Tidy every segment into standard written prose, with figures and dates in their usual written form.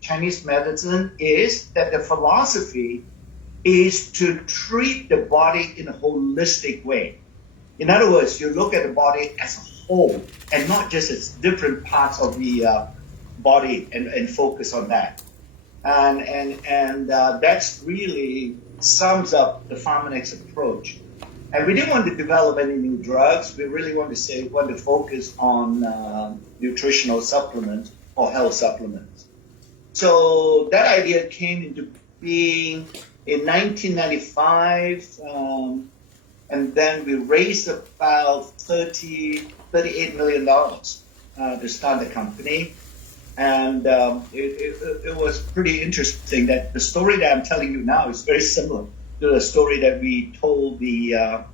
Chinese medicine is that the philosophy is to treat the body in a holistic way. In other words, you look at the body as a whole and not just as different parts of the body and focus on that. And that's really sums up the Pharmanex approach. And we didn't want to develop any new drugs. We really want to focus on nutritional supplements or health supplements. So that idea came into being in 1995, and then we raised about $38 million to start the company. And it was pretty interesting that the story that I'm telling you now is very similar to the story that we told the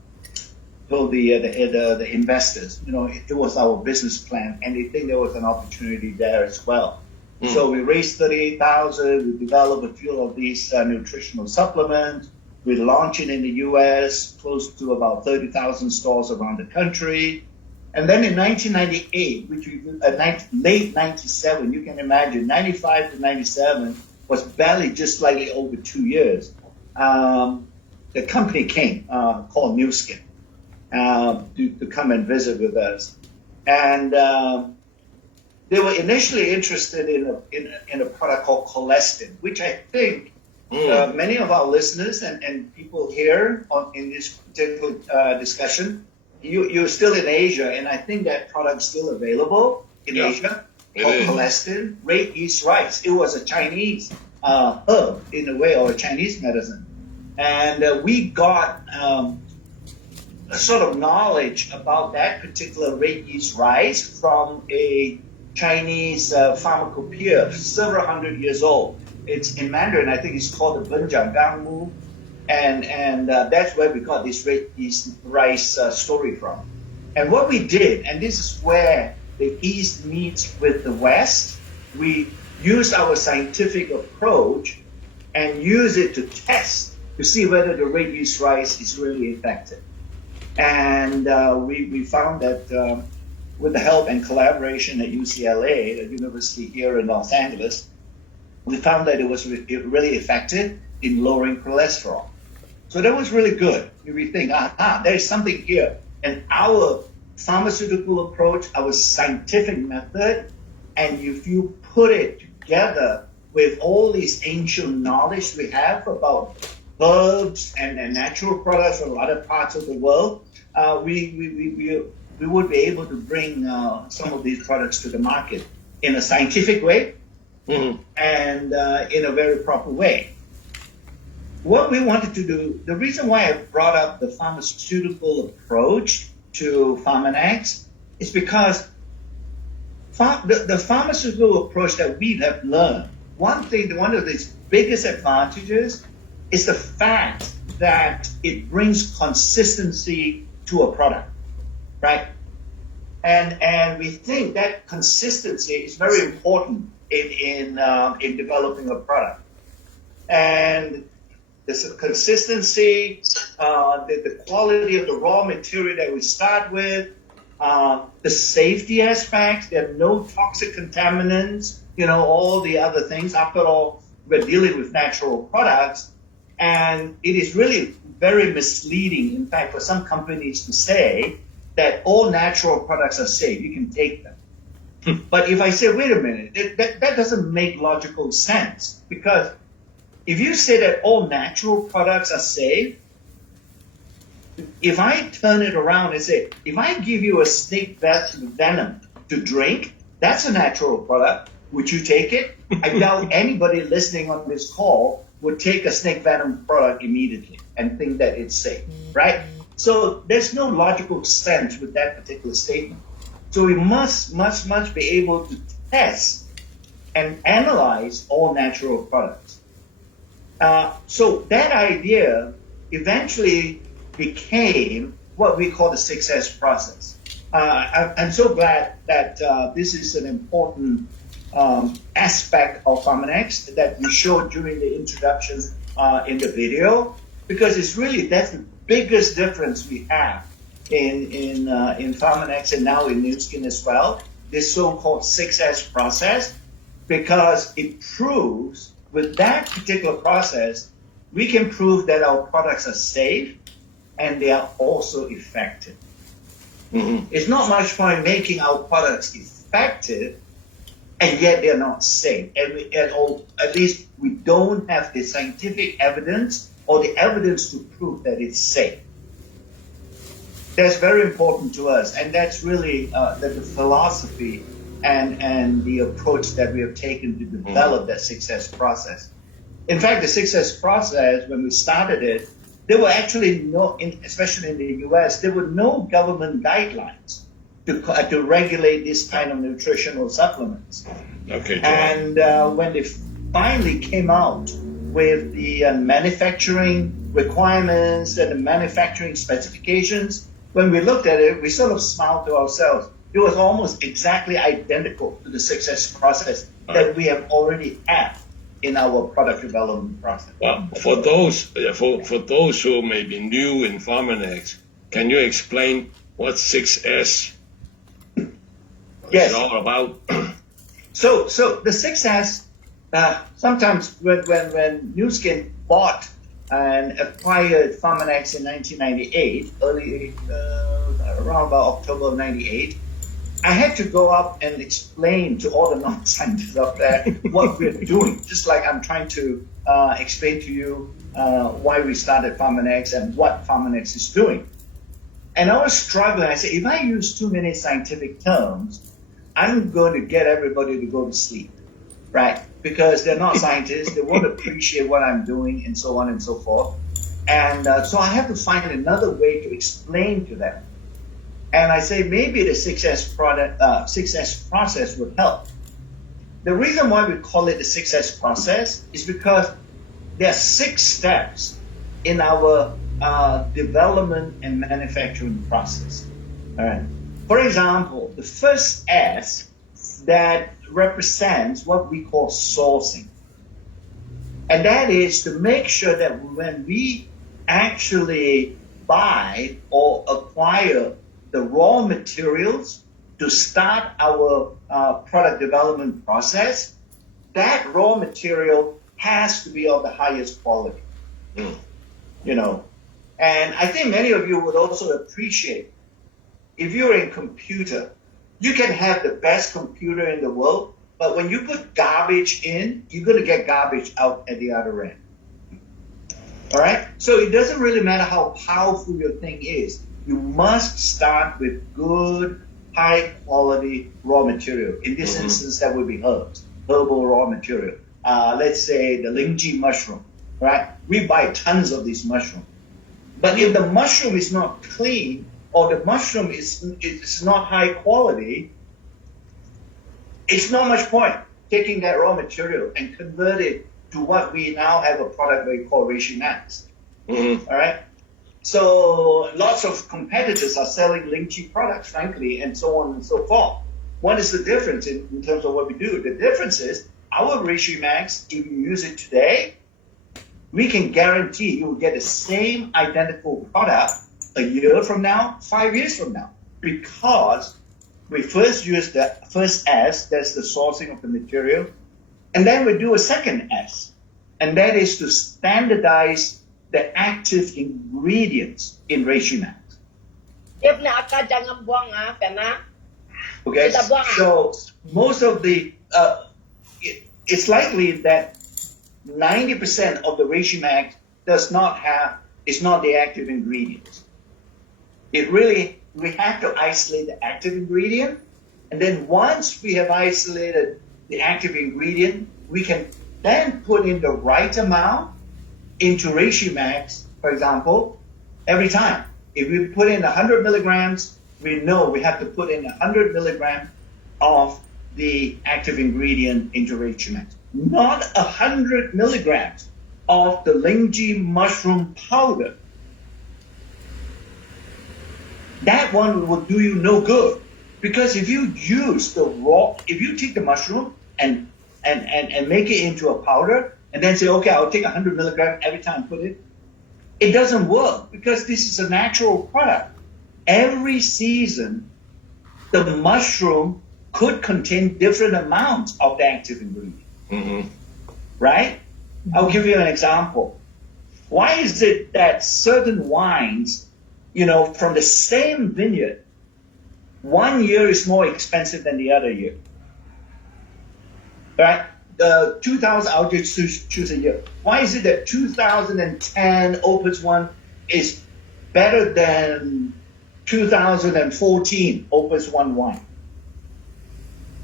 investors. You know, it was our business plan, and they think there was an opportunity there as well. So we raised $38,000. We developed a few of these nutritional supplements. We launched it in the U.S., close to about 30,000 stores around the country. And then in 1998, which we late 97, you can imagine, 95 to 97 was barely just slightly over 2 years. The company came called New Skin to come and visit with us, and they were initially interested in a product called Colistin, which I think many of our listeners and people here in this particular discussion, you're still in Asia, and I think that product's still available in Asia, called Colistin, red yeast rice. It was a Chinese herb in a way, or a Chinese medicine. And we got a sort of knowledge about that particular red yeast rice from a Chinese pharmacopoeia, several hundred years old. It's in Mandarin, I think it's called the分享嘉宾. And that's where we got this red yeast rice story from. And what we did, and this is where the East meets with the West, we used our scientific approach and use it to test to see whether the red yeast rice is really effective. And we found that with the help and collaboration at UCLA, the university here in Los Angeles, we found that it was really effective in lowering cholesterol. So that was really good. We think, there's something here. And our pharmaceutical approach, our scientific method, and if you put it together with all these ancient knowledge we have about herbs and natural products from other parts of the world, we would be able to bring some of these products to the market in a scientific way and in a very proper way. What we wanted to do, the reason why I brought up the pharmaceutical approach to Pharmanex is because the pharmaceutical approach that we have learned, one of its biggest advantages is the fact that it brings consistency to a product, right? And we think that consistency is very important in developing a product. And the consistency, the quality of the raw material that we start with, the safety aspects, there are no toxic contaminants, all the other things. After all, we're dealing with natural products, and it is really very misleading, in fact, for some companies to say that all natural products are safe. You can take them. But if I say, wait a minute, that doesn't make logical sense, because if you say that all natural products are safe, if I turn it around and say, if I give you a snake venom to drink, that's a natural product. Would you take it? I doubt anybody listening on this call would take a snake venom product immediately and think that it's safe, right? So there's no logical sense with that particular statement. So we must be able to test and analyze all natural products. So that idea eventually became what we call the 6S process. I'm so glad that this is an important aspect of Pharmanex that we showed during the introduction in the video, because that's the biggest difference we have in Pharmanex and now in New Skin as well, this so-called 6S process. because it proves with that particular process, we can prove that our products are safe and they are also effective. It's not much point making our products effective and yet they're not safe. Or at least we don't have the scientific evidence or the evidence to prove that it's safe. That's very important to us, and that's really the philosophy and the approach that we have taken to develop that success process. In fact, the success process, when we started it, there were actually no, especially in the US, there were no government guidelines to regulate this kind of nutritional supplements. Okay. And when they finally came out with the manufacturing requirements and the manufacturing specifications, when we looked at it, we sort of smiled to ourselves. It was almost exactly identical to the success process that we have already had in our product development process. Well, for those who may be new in Pharmanex, can you explain what 6S is all about? So the 6S, sometimes when Nu Skin bought and acquired Pharmanex in 1998, around about October of 98, I had to go up and explain to all the non-scientists up there what we're doing, just like I'm trying to explain to you why we started Pharmanex and what Pharmanex is doing. And I was struggling. I said, if I use too many scientific terms, I'm going to get everybody to go to sleep, right? Because they're not scientists. They won't appreciate what I'm doing and so on and so forth. And so I have to find another way to explain to them. And I say maybe the 6S process would help. The reason why we call it the 6S process is because there are 6 steps in our development and manufacturing process. All right. For example, the first S that represents what we call sourcing. And that is to make sure that when we actually buy or acquire the raw materials to start our product development process, that raw material has to be of the highest quality. You know, and I think many of you would also appreciate, if you're in computer, you can have the best computer in the world, but when you put garbage in, you're going to get garbage out at the other end. All right? So it doesn't really matter how powerful your thing is. You must start with good, high-quality raw material. In this instance, that would be herbs, herbal raw material. Let's say the lingji mushroom, right? We buy tons of these mushrooms. But if the mushroom is not clean or the mushroom is not high quality, it's not much point taking that raw material and convert it to what we now have a product we call Reishi Max. All right? So lots of competitors are selling lingji products, frankly, and so on and so forth. What is the difference in terms of what we do? The difference is our Reishi Max, if you use it today, we can guarantee you will get the same identical product a year from now, 5 years from now, because we first use the first S, that's the sourcing of the material, and then we do a second S, and that is to standardize the active ingredients in Reishi Max. Okay, so most of the, it's likely that 90% of the Reishi Max is not the active ingredients. We have to isolate the active ingredient, and then once we have isolated the active ingredient, we can then put in the right amount into Reishi Max, for example, every time. If we put in 100 milligrams, we know we have to put in 100 milligrams of the active ingredient into Reishi Max. Not 100 milligrams of the lingji mushroom powder. That one will do you no good, because if you use if you take the mushroom and make it into a powder and then say, okay, I'll take 100 milligrams every time I put it, it doesn't work, because this is a natural product. Every season, the mushroom could contain different amounts of the active ingredient. Mm-hmm. Right? I'll give you an example. Why is it that certain wines, from the same vineyard, one year is more expensive than the other year? Right? The 2000, I'll just choose a year. Why is it that 2010 Opus 1 is better than 2014 Opus 1 wine?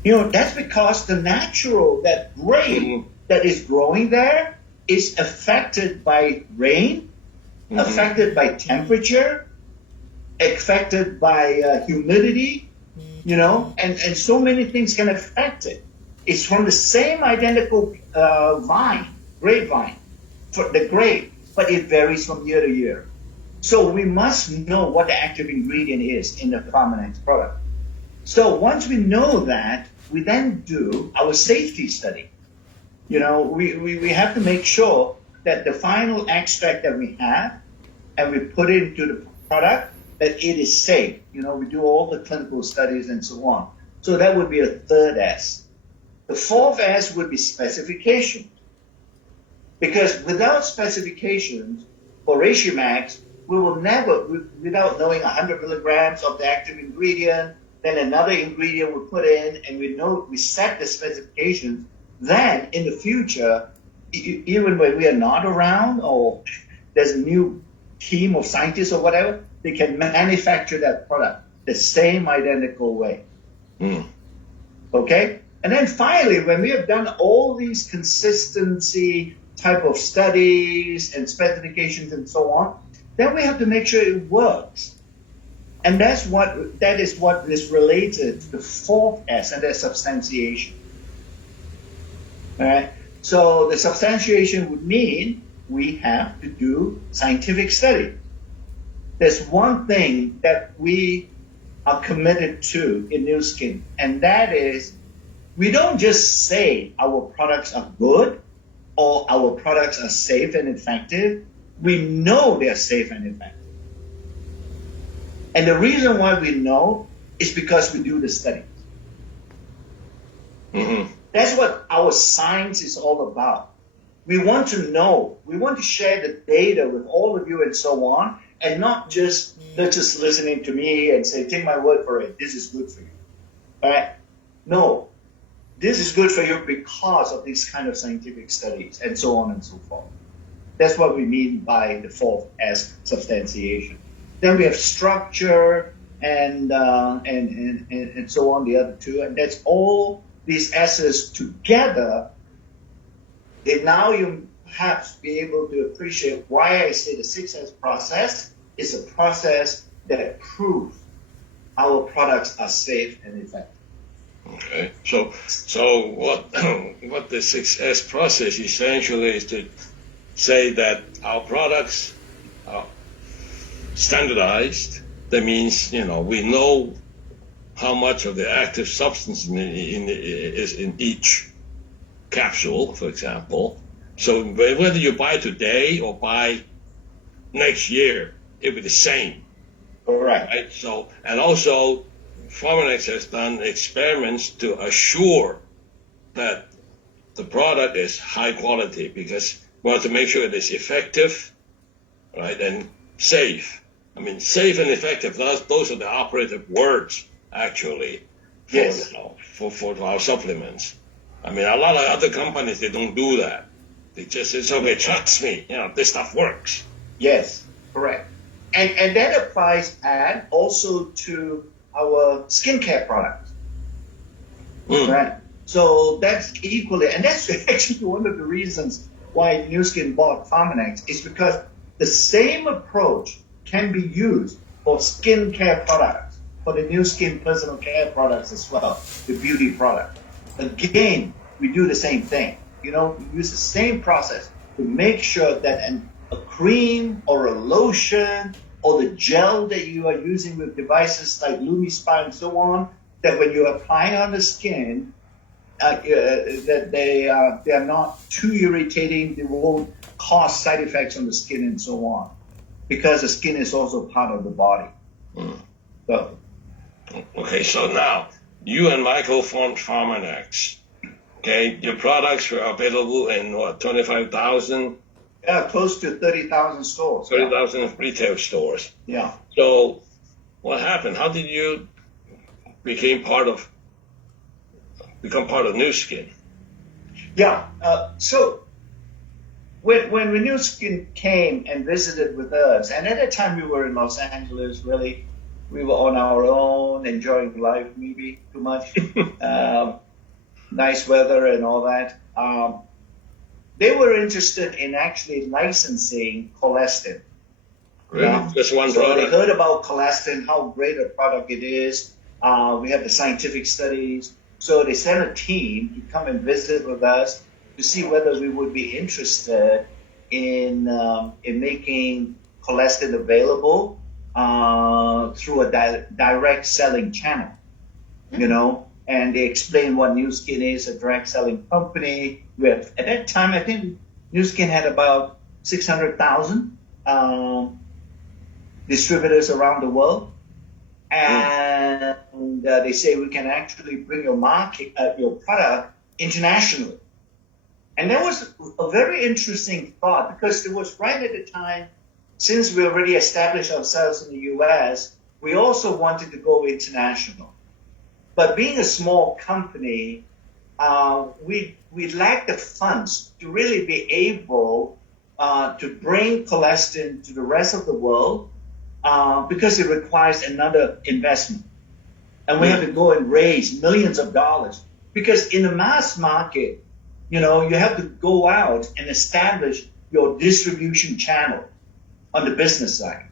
That's because the natural, that grape that is growing there is affected by rain, affected by temperature, affected by humidity, and so many things can affect it. It's from the same identical grapevine, for the grape, but it varies from year to year. So we must know what the active ingredient is in the Pharmanex product. So once we know that, we then do our safety study. We have to make sure that the final extract that we have and we put it into the product, that it is safe. We do all the clinical studies and so on. So that would be a third S. The fourth S would be specification. Because without specifications for Ratiomax, we will never, without knowing 100 milligrams of the active ingredient, then another ingredient we put in, and we set the specifications, then in the future, even when we are not around or there's a new team of scientists or whatever, they can manufacture that product the same identical way. Okay? And then finally, when we have done all these consistency type of studies and specifications and so on, then we have to make sure it works. And that is what is related to the fourth S, and that's substantiation. All right? So the substantiation would mean we have to do scientific study. There's one thing that we are committed to in Nu Skin, and that is we don't just say our products are good or our products are safe and effective. We know they're safe and effective. And the reason why we know is because we do the studies. That's what our science is all about. We want to know. We want to share the data with all of you and so on, and not just listening to me and say, take my word for it, this is good for you. All right? No. This is good for you because of these kind of scientific studies and so on and so forth. That's what we mean by the fourth S, substantiation. Then we have structure and so on, the other two, and that's all these S's together. And now you perhaps be able to appreciate why I say the 6S process is a process that proves our products are safe and effective. Okay, so what the 6S process essentially is to say that our products are standardized. That means, we know how much of the active substance is in each capsule, for example. So whether you buy today or buy next year, it'll be the same. Correct. Right? So, and also, Pharmanex has done experiments to assure that the product is high quality, because we want to make sure it is effective, right, and safe. I mean, safe and effective, those are the operative words, actually, for, yes. For our supplements. I mean, a lot of other companies, they don't do that. They just say, okay, trust me, this stuff works. Yes, correct. And that applies, and also to our skincare products, right? So that's equally, and that's actually one of the reasons why Nu Skin bought Pharmanex, is because the same approach can be used for skincare products, for the Nu Skin personal care products as well, the beauty product. Again, we do the same thing. We use the same process to make sure that a cream or a lotion or the gel that you are using with devices like LumiSpa and so on, that when you apply on the skin, that they are not too irritating, they won't cause side effects on the skin and so on, because the skin is also part of the body. So. Okay, so now, you and Michael found Pharmanex. Okay, your products were available in what, 25,000? Yeah, close to 30,000 stores. 30,000 retail stores. Yeah. So what happened? How did you become part of Nu Skin? Yeah. So when Nu Skin came and visited with us, and at that time we were in Los Angeles, really, we were on our own, enjoying life, maybe too much, nice weather and all that. They were interested in actually licensing colastin. Really? Just one so product? They heard about colastin, how great a product it is. We have the scientific studies. So they sent a team to come and visit with us to see whether we would be interested in making colastin available through a direct selling channel, you know. And they explained what Nu Skin is, a direct selling company. At that time, I think Nu Skin had about 600,000 distributors around the world. And they say we can actually bring your product internationally. And that was a very interesting thought, because it was right at the time, since we already established ourselves in the U.S., we also wanted to go international. But being a small company, we lacked the funds to really be able to bring colastin to the rest of the world, because it requires another investment. And we have to go and raise millions of dollars. Because in the mass market, you know, you have to go out and establish your distribution channel on the business side.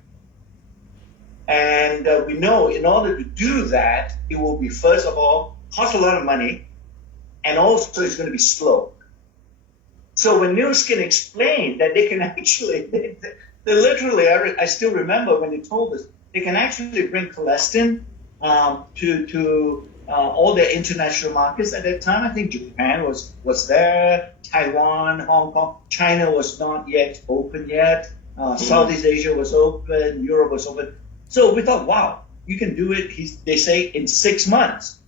And we know in order to do that, it will be, first of all, cost a lot of money, and also it's going to be slow. So when Nu Skin explained that they can actually, they literally, I still remember when they told us, they can actually bring colastin to all their international markets. At that time, I think Japan was there, Taiwan, Hong Kong, China was not yet open yet, Southeast Asia was open, Europe was open. So we thought, wow, you can do it, they say, in 6 months.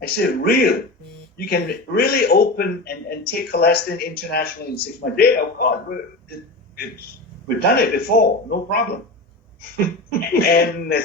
I said, really? You can really open and take colastin internationally in 6 months? Yeah, of course. We've done it before, no problem. And